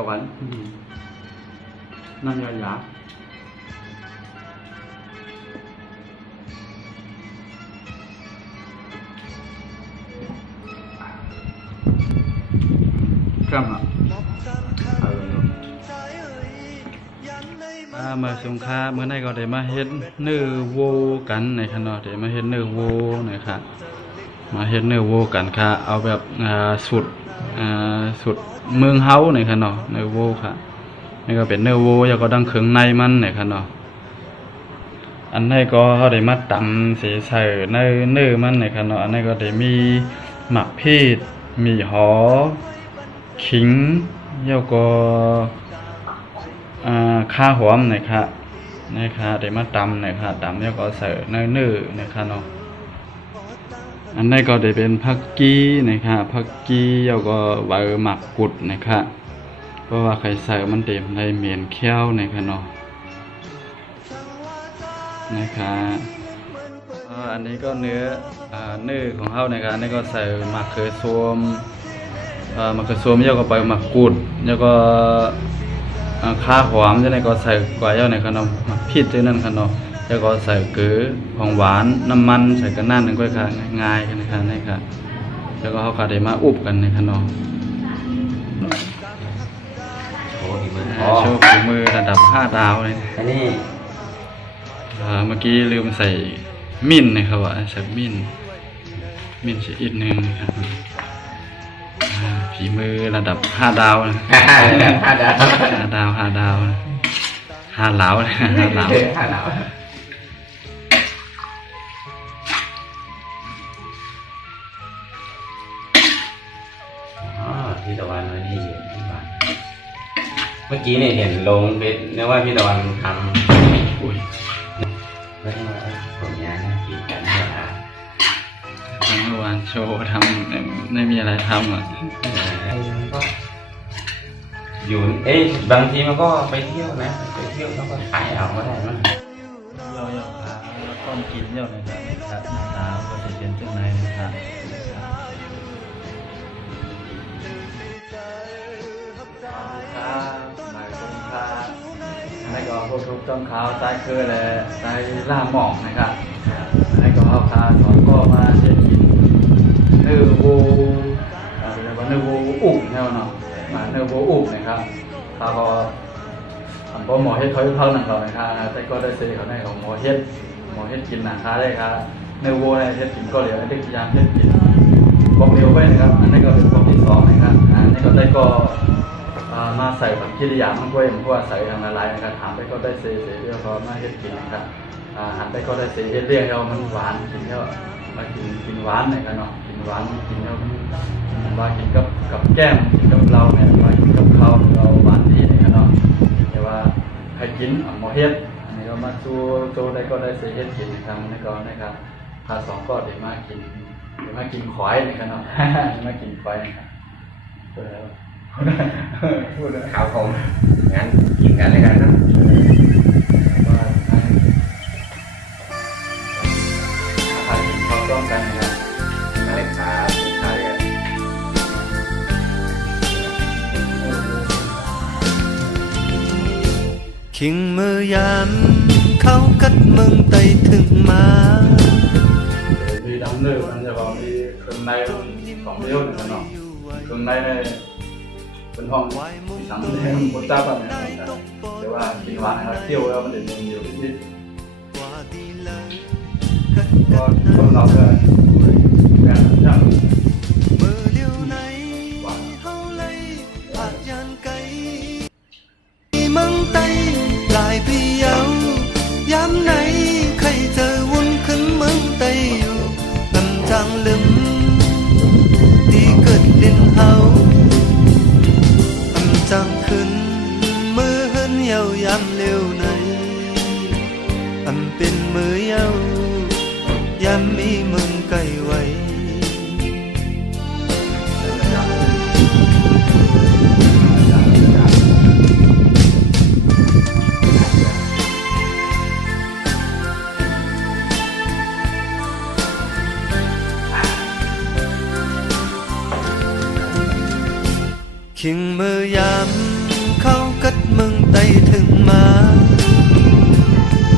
ยวกันนั่งยาเครื่องอ่ะมาสงขลาเมื่อไหร่ก็ได้มาเฮ็ดเนื้อโวกันในขณะได้มาเฮ็ดเนื้อโวนะครับมาเฮ็ดเนื้อโวกันค่ะเอาแบบสุดเมืองเฮาในขณะเนื้อโวค่ะนี่ก็เป็นเนื้อโวแล้วก็ดังเครื่องในมันในขณะอันนี้ก็เขาได้มาตำใส่เนื้อมันในขณะอันนี้ก็ได้มีหมักพริกมีหอขิงแล้วก็ข้าหอมนะครับได้มาตำนะครับตำแล้วก็ใส่เนื้อนะครับเนาะอันนี้ก็ได้เป็นผักกี้นะครับผักกี้แล้วก็ใบหมักกุดนะครับเพราะว่าใครใส่มันเต็มในเมียนเคี้ยวนะครับเนาะนะครับอันนี้ก็เนื้อของเขานะครับอันนี้ก็ใส่หมักเขือส้มแล้วก็ใบหมักกุดแล้วก็ข้าหอมจะในก็ใส่กวายในขนมพริกที่นั่นขนมแล้วก็ใส่เกลือของหวานน้ำมันใส่กันนั่นก็ง่ายกันนะครับนี่ครับแล้วก็เขาก็ได้มาอุบกันในขนมโชว์ฝีมือระดับ5 ดาวเลยอันนี้เมื่อกี้ลืมใส่มิ้นนะครับว่าใส่มิ้นสีอีกนึงครับฝีมือระดับ5 ดาวนะ5 ดาว5 ดาว5 ดาว5 เหลา5 เหลาพี่ตะวันนี่อยู่ที่บ้านเมื่อกี้เนี่ยเห็นลงเฟซเนี่ยว่าพี่ตะวันทำอุ้ยแล้วก็ผมย้ายหน้าที่กันเนี่ยเมื่อวานโชว์ทำไม่มีอะไรทำอ่ะอยู่บางทีมันก็ไปเที่ยวนะไปเที่ยวแล้วก็ถ่ายเอาก็ได้มั้งเราพาแล้วต้นกินเยอะเลยครับหน้าก็จะเป็นจังไรนะครับให้ก็พวกทุกต้นขาวใต้คือเลยใต้ล่าหมอกนะครับให้ก็เอาพาสอนก็มาเช็ดกินเนื้อวัวเรียกว่าเนื้อวัวอุบเนี่ยเนาะมาเนื้อวัวอุบนะครับเขาก็ผมก็หมอเฮ็ดเขาเท่านั้นเรานะครับแต่ก็ได้ซื้อเขาในของหมอเฮ็ดกินนะครับได้ครับเนื้อวัวเนี่ยเฮ็ดกินก็เหลือได้กี่อย่างเฮ็ดกินบอกเร็วไปนะครับอันนี้ก็เป็นบอกที่2นะครับอันนี้ก็ได้ก็มาใส่แบบกิริยามันก็เองเพราะว่าใส่ทางละลายนะครับถามไปก็ได้เสียเรื่องเขามาเฮ็ดกินนะครับหันไปก็ได้เสียเฮ็ดเรื่องเรามันหวานกินแล้วมากินหวานนะครับเนาะกินหวานกินแล้วมันว่ากินกับแก้มกินกับเราเนี่ยว่ากินกับข้าวเราหวานดีนะครับเนาะแต่ว่าใครกินหมอเฮ็ดอันนี้ก็มาโจได้ก็ได้เสียเฮ็ดกินนะครับนี่ก็นะครับพา2ก็เดี๋ยวมากินควายนะครับเนาะมากินควายนะครับพูดเลยครับผมงั้นกินกันเลยกันนะพากินข้าวต้มกันนะครับอะไรครับใช่กันคิงมือยามเขากัดมึงไตถึงมามีดำเนื้อมันจะบอกมีเครื่องใน2 เดียวนะครับเนาะเครื่องในเป็นห้องสังเกตบนตาแบบนี้แต่ว่ากินหวานนะครับเที่ยวแล้วมันจะมีอยู่นิดก็คนเราเลยการย่างหวานมึงไตลายพี่เยาย้ำไหนใครเจอวุ่นขึ้นมึงไตอยู่ลำทางลืมที่เกิดดินเฮาจังขึ้นมือเหินเยาวยำเร็วในเป็นมือเยาวยำมีมึงไกลไว้ คิงมือยาม ถึงมา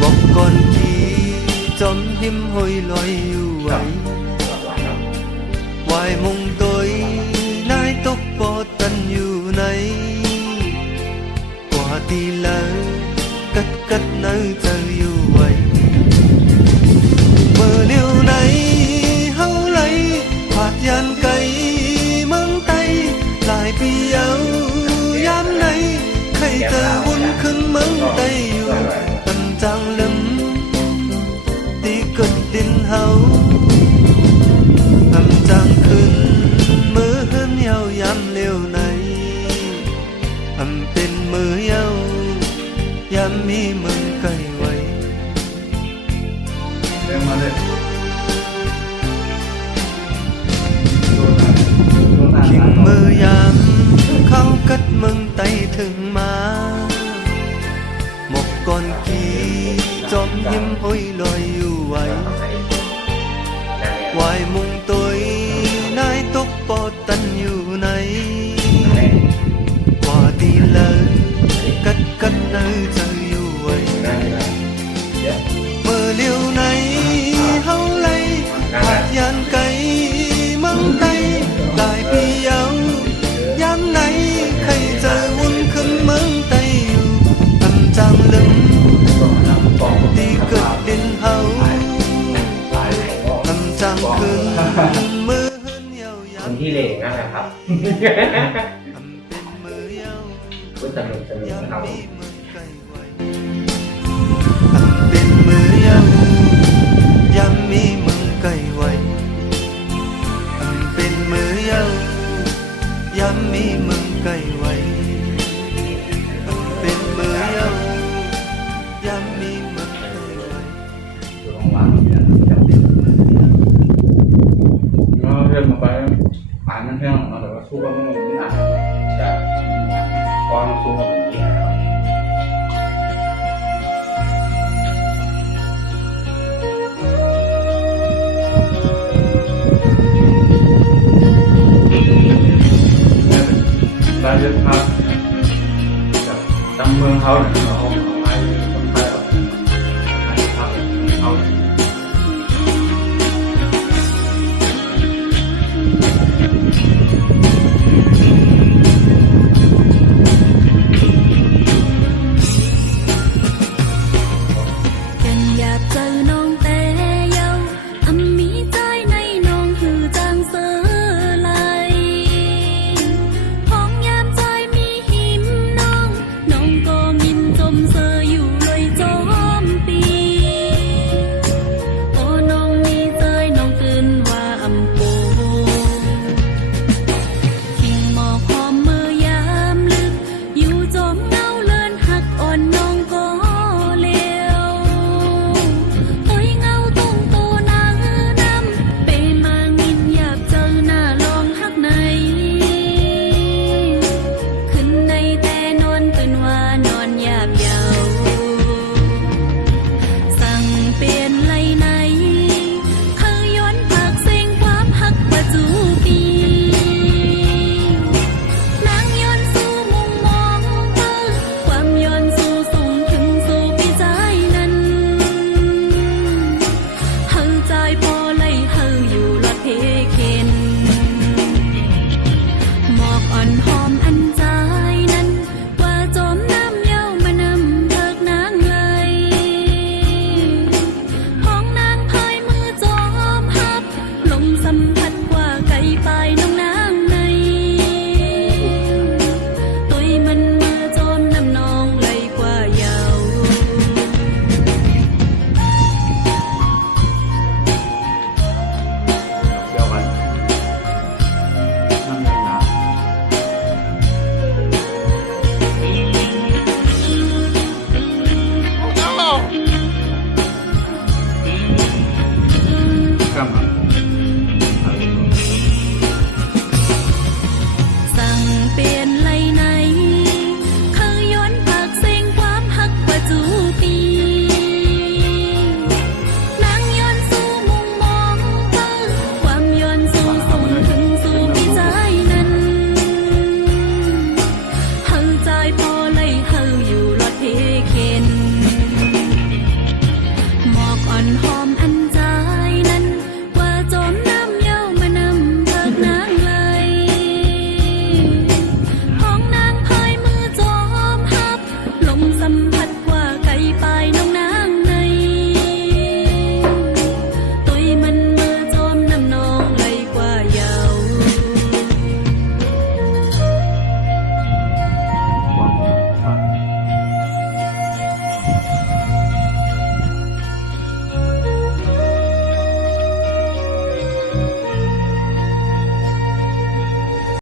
บอกก่อนกี่จอมหิมห้อยลอยอยู่ไว้วายมงโดยนายตกปอตันอยู่ไหนกว่าตีแล้วกัดเนื้อเจออยู่ไว้เมื่อเลี้ยวไหนเฮาไหลผาดยานไก่เมืองไตหลายปีเอายามไหนใครเจอวุ่นขึ้นเมืองไตอยู่ปันจางลำตีกดดินเฮาทำจางขึ้นมือเฮินเยาวยามเลี้ยวไหนทำเป็นมือเยาวยามมีเมืองไกลไว้ เรื่องมาเลย ขิงมือยามเข้ากัดเมืองไตถึงมาหมกก่อนกี่จอมยิ้มห้อยลอยอยู่ไว้วายมุงตัวนายตกปอตันอยู่ไหนกว่าดีเลยกัดเนื้อเจออยู่ไว้เมื่อเลี้ยวไหนเฮาไหลผาดยานไก่เมืองไตหลายปีเอายามไหนใครเจอวุ่นขึ้นเมืองไตอยู่ทำจางลืมตีเกิดดินเฮาทำจางขึ้นมือเฮินเยาวยา คน ม ที่เหล่นั่นแหละครับ ทำเป็นมือเยา ก็สนุก ยาม ครับ มีเมืองไกลไว้ทำเป็นมือเยาวยามมีเมืองไกลไว้ทำเป็นมือเยาวยามมีเมืองไกลไว้ทำเป็นมือเยาวยามมีเมืองไกลไว้ อยู่โรงพยาบาลเนี่ยก็เรื่องมาไปอ่านมันแค่หน่อยแต่ว่าสู้กันไม่ได้ จะความสู้กับอย่างนี้นะครับ รายเดือนครับกับจำเมืองเขาเนี่ยเขาให้คนไทยให้พักเขา กันอยากจะ